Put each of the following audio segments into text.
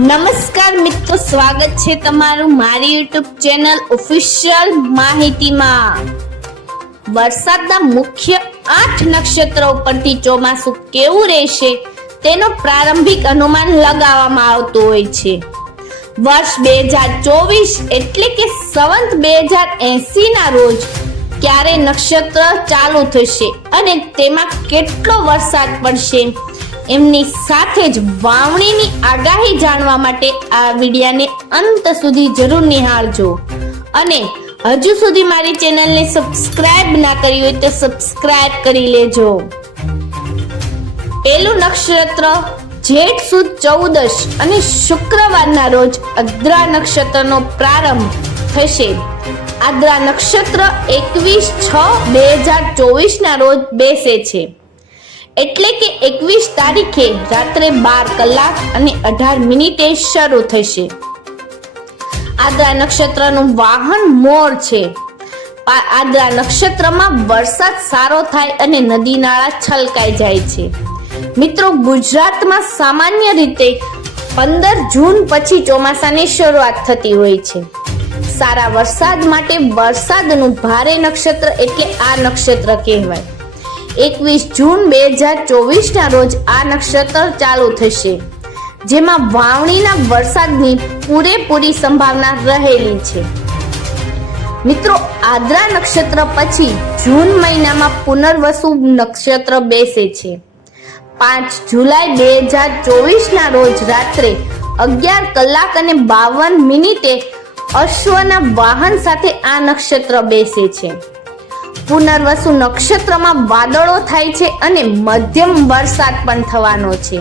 નમસ્કાર મિત્રો, સ્વાગત છે તમારું મારી યુટ્યુબ ચેનલ ઓફિશિયલ માહિતીમાં. વરસાદના મુખ્ય આઠ નક્ષત્રો પરથી ચોમાસું કેવું રહેશે તેનો પ્રારંભિક અનુમાન લગાવવામાં આવતું હોય છે. વર્ષ બે હજાર ચોવીસ એટલે કે સંવંત બે હજાર એસી ના રોજ ક્યારે નક્ષત્ર ચાલુ થશે અને તેમાં કેટલો વરસાદ પડશે એમની સાથે જ વાવણીની આગાહી જાણવા માટે આ વિડિયાને અંત સુધી જરૂર નિહાળજો. અને હજુ સુધી મારી ચેનલને સબસ્ક્રાઇબ ના કરી હોય તો સબસ્ક્રાઇબ કરી લેજો. પેલું નક્ષત્ર જેઠ સુદ ચૌદશ અને શુક્રવારના રોજ અદ્રા નક્ષત્રનો પ્રારંભ થશે. આદ્રા નક્ષત્ર એકવીસ છ બે હજાર ચોવીસના રોજ બેસે છે. એટલે કે એકવીસ તારીખે રાત્રે બાર કલાક અને અઢાર મિનિટે શરૂ થશે. આદ્રા નક્ષત્રનું વાહન મોર છે. આદ્રા નક્ષત્રમાં વરસાદ સારો થાય અને નદી નાળા છલકાઈ જાય છે. મિત્રો, ગુજરાતમાં સામાન્ય રીતે પંદર જૂન પછી ચોમાસાની શરૂઆત થતી હોય છે. સારા વરસાદ માટે વરસાદનું ભારે નક્ષત્ર એટલે આ નક્ષત્ર કહેવાય. એકવીસ જૂન બે હજાર ચોવીસના રોજ આ નક્ષત્ર ચાલુ થશે, જેમાં વાવણીના વરસાદની પૂરેપૂરી સંભાવના રહેલી છે. મિત્રો, આદ્રા નક્ષત્ર પછી જૂન મહિનામાં પુનર્વસુ નક્ષત્ર બેસે છે. પાંચ જુલાઈ બે હજાર ચોવીસના રોજ રાત્રે અગિયાર કલાક અને બાવન મિનિટે અશ્વના વાહન સાથે આ નક્ષત્ર બેસે છે. પુનર્વસુ નક્ષત્રમાં વાદળો થાય છે અને મધ્યમ વરસાદ પણ થવાનો છે.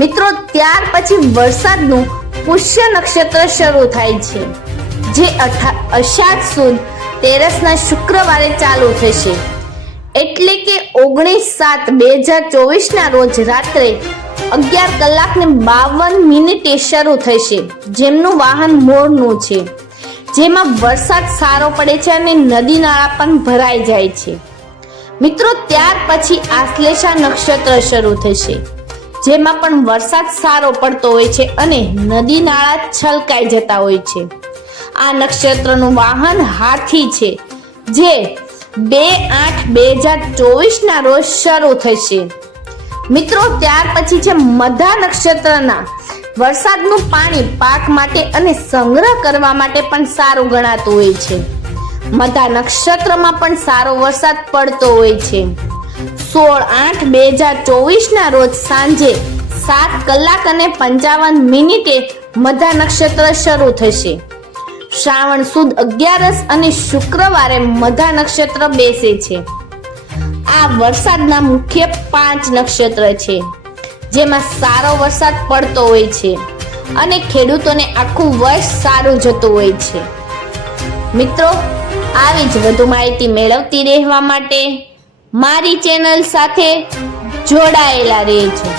મિત્રો, ત્યાર પછી વરસાદનું પુષ્ય નક્ષત્ર શરૂ થાય છે, જે અષાઢ સુદ તેરસના શુક્રવારે ચાલુ થશે. એટલે કે ઓગણીસ સાત બે હજાર ચોવીસના રોજ રાત્રે અગિયાર કલાકને બાવન મિનિટે શરૂ થશે, જેમનું વાહન મોરનું છે. જેમાં વરસાદ સારો પડે છે અને નદી નાળા પણ ભરાઈ જાય છે. મિત્રો, ત્યાર પછી આશ્લેષા નક્ષત્ર શરૂ થશે, જેમાં પણ વરસાદ સારો પડતો હોય છે અને નદી નાળા છલકાઈ જતા હોય છે. આ નક્ષત્રનું વાહન હાથી છે, જે બે આઠ બે હજાર ચોવીસના રોજ શરૂ થશે. મિત્રો, ત્યાર પછી છે મધા નક્ષત્રના વરસાદનું પાણી પાક માટે અને સંગ્રહ કરવા માટે પણ સારું ગણાતું હોય છે. મધા નક્ષત્રમાં પણ સારો વરસાદ પડતો હોય છે. સોળ આઠ બે હજાર ચોવીસના રોજ સાંજે સાત કલાક અને પંચાવન મિનિટે મધા નક્ષત્ર શરૂ થશે. શ્રાવણ સુદ અગિયારસ અને શુક્રવારે મધા નક્ષત્ર બેસે છે. આ વરસાદના મુખ્ય પાંચ નક્ષત્ર છે. જેમાં સારો વરસાદ પડતો હોય છે અને ખેડૂતોને આખું વર્ષ સારું જતું હોય છે. મિત્રો, આવી જ વધુ માહિતી મેળવતી રહેવા માટે મારી ચેનલ સાથે જોડાયેલા રહેજો.